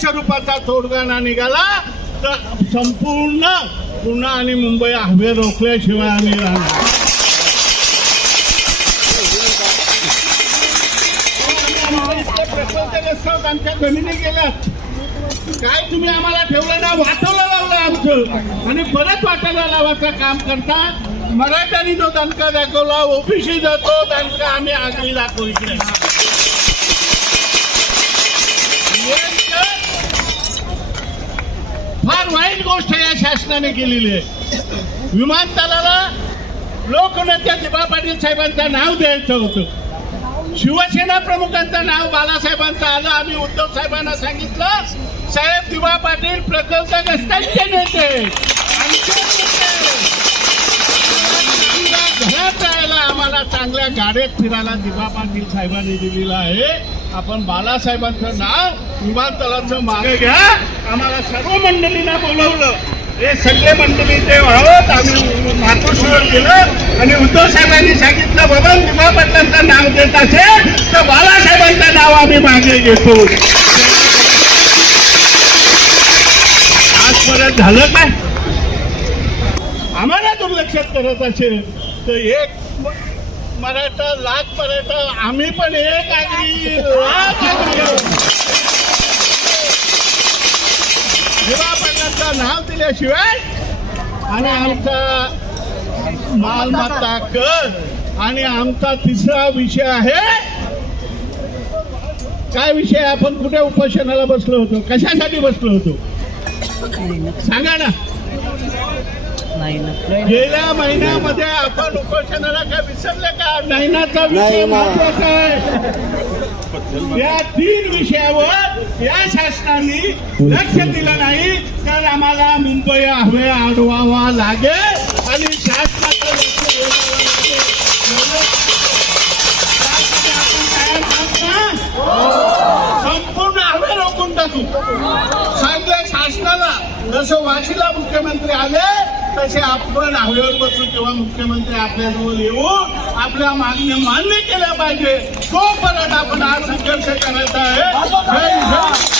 स्वरूपाचा तोडगाणा निघाला तर संपूर्ण पुणे आणि मुंबई हवे रोखल्याशिवाय आम्ही राहणार. आमच्या जमिनी गेल्या काय तुम्ही आम्हाला ठेवलं ना वाटवलं लावलं आमचं. आणि परत वाटायला लावायचं काम करता. मराठ्यांनी जो दणका दाखवला ओबीसी जातो दणका आम्ही आगळी दाखवू शासनाने केलेली आहे. विमानतळाला लोकनेत्या दिबा पाटील साहेबांचं नाव द्यायचं होतं. शिवसेना प्रमुखांचं नाव बालासाहेबांचं आलं. आम्ही उद्धव साहेबांना सांगितलं साहेब दिबा पाटील प्रकल्पग्रस्तांचे नेते? घरात राहायला आम्हाला चांगल्या गाड्यात फिरायला दिबा पाटील साहेबांनी दिलेलं आहे. आपण बालासाहेबांचं नाव विमानतळाचं मागे घ्या. आम्हाला सर्व मंडळींना बोलवलं. हे सगळे मंडळी ते आहोत. आम्ही मातोश्रीवर गेलो आणि उद्धव साहेबांनी सांगितलं बाबा विमा पाटलांचं नाव देत असेल तर बाबासाहेबांचं नाव आम्ही मागे घेतो. आजपर्यंत झालं काय? आम्हाला दुर्लक्षात करत असेल तर एक मराठा लाख मराठा आम्ही पण एक आधी लाख आगरी आहोत. देवापणाचं नाव दिल्याशिवाय आणि आमचा मालमत्ता कर आणि आमचा तिसरा विषय आहे. काय विषय आपण कुठे उपोषणाला बसलो होतो? कशासाठी बसलो होतो? सांगा ना. गेल्या महिन्यामध्ये आपण उपोषणाला काय विसरले का? नैनाचा विषय महत्त्वाचा आहे. या तीन विषयावर या शासनाने लक्ष दिलं नाही तर आम्हाला मुंबई हवे अडवावा लागेल आणि शासनाचं लक्ष होती टाकू शासनाला जसं वाशीला मुख्यमंत्री आले तसे आपण हवेवर बसू तेव्हा मुख्यमंत्री आपल्याजवळ येऊ. आपल्या मागण्या मान्य केल्या पाहिजे. तो परत आपण आज संघर्ष करायचा आहे.